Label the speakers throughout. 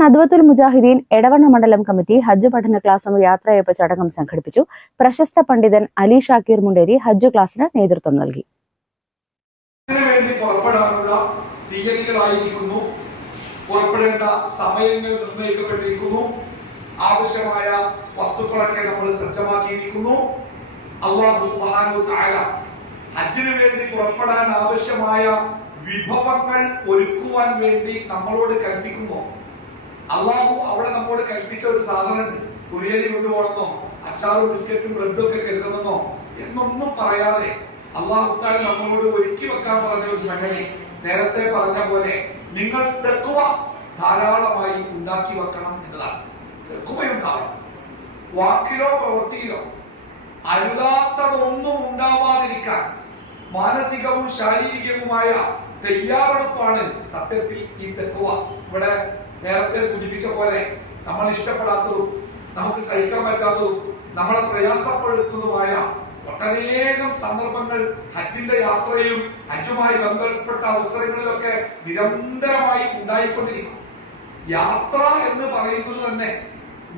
Speaker 1: നദ്വത്തുൽ മുജാഹിദീൻ എടവണ്ണ മണ്ഡലം കമ്മിറ്റി ഹജ്ജ് പഠന ക്ലാസും യാത്രയപ്പ് ചടങ്ങും സംഘടിപ്പിച്ചു. പ്രശസ്ത പണ്ഡിതൻ അലി ഷാക്കീർ മുണ്ടേരി ഹജ്ജ് ക്ലാസിന് നേതൃത്വം നൽകി.
Speaker 2: തീയതികളായിരിക്കുന്നു. പുറപ്പെടേണ്ട സമയങ്ങൾ നിർണയിക്കപ്പെട്ടിരിക്കുന്നു. ആവശ്യമായ വസ്തുക്കളൊക്കെ നമ്മൾ സജ്ജമാക്കിയിരിക്കുന്നു. അള്ളാഹു സുബ്ഹാനഹു തആല ഹജ്ജിന് വേണ്ടി പുറപ്പെടാൻ ആവശ്യമായ വിഭവങ്ങൾ ഒരുക്കുവാൻ വേണ്ടി നമ്മളോട് കൽപ്പിക്കുമ്പോൾ അള്ളാഹു അവിടെ നമ്മോട് കൽപ്പിച്ച ഒരു സാധനമുണ്ട് കുളിയേരി കൊണ്ടുപോകണമെന്നോ അച്ചാറും ബിസ്ക്കറ്റും ബ്രെഡും ഒക്കെ കരുതണമെന്നോ എന്നൊന്നും പറയാതെ അള്ളാഹുത്താൽ നമ്മളോട് ഒരുക്കി വെക്കാൻ പറഞ്ഞ ഒരു സംഗതി നേരത്തെ പറഞ്ഞ പോലെ നിങ്ങൾ തെക്കുവ ധാരാളമായി ഉണ്ടാക്കി വെക്കണം എന്നതാണ്. തെക്കുവയുണ്ടാവണം. വാക്കിലോ പ്രവൃത്തിയിലോ അരുതാത്തതൊന്നും ഉണ്ടാവാതിരിക്കാൻ മാനസികവും ശാരീരികവുമായ തയ്യാറെടുപ്പാണ് സത്യത്തിൽ ഈ തെക്കുവ. ഇവിടെ നേരത്തെ സൂചിപ്പിച്ച പോലെ നമ്മൾ ഇഷ്ടപ്പെടാത്തതും നമുക്ക് സഹിക്കാൻ പറ്റാത്തതും നമ്മളെ പ്രയാസപ്പെടുത്തുന്നതുമായ ഒട്ടനേകം സന്ദർഭങ്ങൾ ഹജ്ജിന്റെ യാത്രയും ഹജ്ജുമായി ബന്ധപ്പെട്ട അവസരങ്ങളിലൊക്കെ നിരന്തരമായി ഉണ്ടായിക്കൊണ്ടിരിക്കും. യാത്ര എന്ന് പറയുന്നത് തന്നെ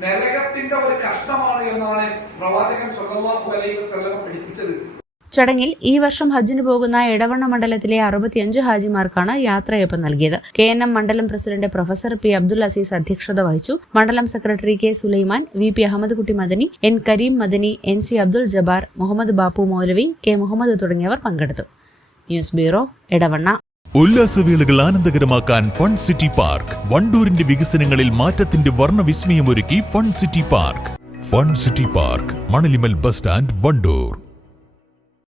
Speaker 2: നരകത്തിന്റെ ഒരു കഷ്ടമാണ് എന്നാണ് പ്രവാചകൻ സ്വല്ലല്ലാഹു അലൈഹി വസല്ലം പഠിപ്പിച്ചത്.
Speaker 1: ചടങ്ങിൽ ഈ വർഷം ഹജ്ജിന് പോകുന്ന എടവണ്ണ മണ്ഡലത്തിലെ അറുപത്തിയഞ്ച് ഹാജിമാർക്കാണ് യാത്രയപ്പ് നൽകിയത്. കെ എൻ എം മണ്ഡലം president professor P Abdul Azeez അധ്യക്ഷത വഹിച്ചു. മണ്ഡലം secretary K Sulaiman V P Ahammed Kutty Madani N Kareem Madani N C Abdul Jabbar Muhammad Bappu Moulavi K Muhammad തുടങ്ങിയവർ പങ്കെടുത്തു. News bureau Edavanna.
Speaker 3: ഉല്ലാസവേളകൾ ആനന്ദകരമാക്കാൻ fun city park. വണ്ടൂരിന്റെ വികസനങ്ങളിൽ മാറ്റത്തിന്റെ വർണവിസ്മയമൊരുക്കി fun city park. Fun city park Manalimal bus stand Wandoor.